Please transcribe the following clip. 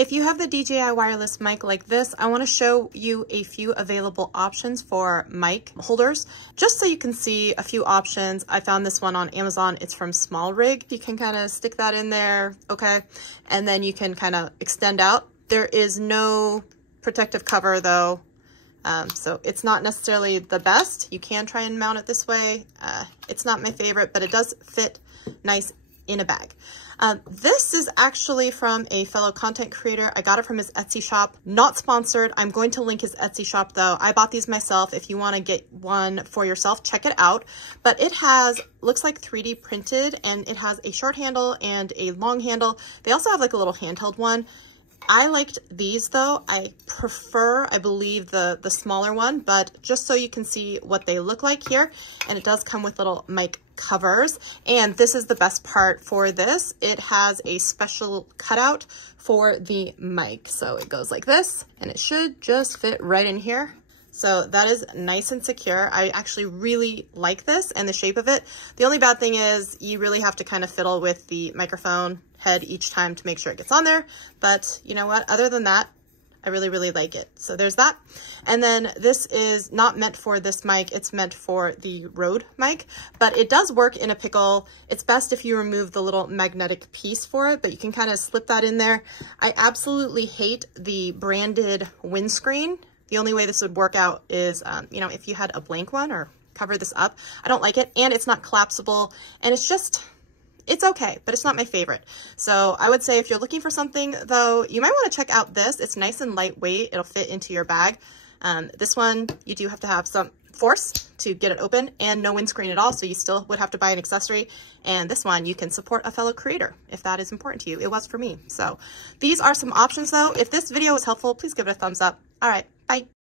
If you have the DJI wireless mic like this, I want to show you a few available options for mic holders, just so you can see a few options. I found this one on Amazon. It's from Small Rig. You can kind of stick that in there, okay? And then you can kind of extend out. There is no protective cover though, so it's not necessarily the best. You can try and mount it this way. It's not my favorite, but it does fit nice in a bag. This is actually from a fellow content creator. I got it from his Etsy shop. Not sponsored. I'm going to link his Etsy shop though. I bought these myself. If you want to get one for yourself, check it out. But it looks like 3D printed, and it has a short handle and a long handle. They also have like a little handheld one. I liked these though. I prefer, I believe, the smaller one, but just so you can see what they look like here. And it does come with little mic covers. And this is the best part for this. It has a special cutout for the mic. So it goes like this, and it should just fit right in here. So that is nice and secure. I actually really like this and the shape of it. The only bad thing is you really have to kind of fiddle with the microphone head each time to make sure it gets on there. But you know what? Other than that, I really, really like it. So there's that. And then this is not meant for this mic. It's meant for the Rode mic, but it does work in a pickle. It's best if you remove the little magnetic piece for it, but you can kind of slip that in there. I absolutely hate the branded windscreen. The only way this would work out is, you know, if you had a blank one or cover this up. I don't like it, and it's not collapsible, and it's okay, but it's not my favorite. So I would say if you're looking for something though, you might want to check out this. It's nice and lightweight. It'll fit into your bag. This one, you do have to have some force to get it open, and no windscreen at all, so you still would have to buy an accessory. And this one, you can support a fellow creator if that is important to you. It was for me. So these are some options though. If this video was helpful, please give it a thumbs up. All right, bye.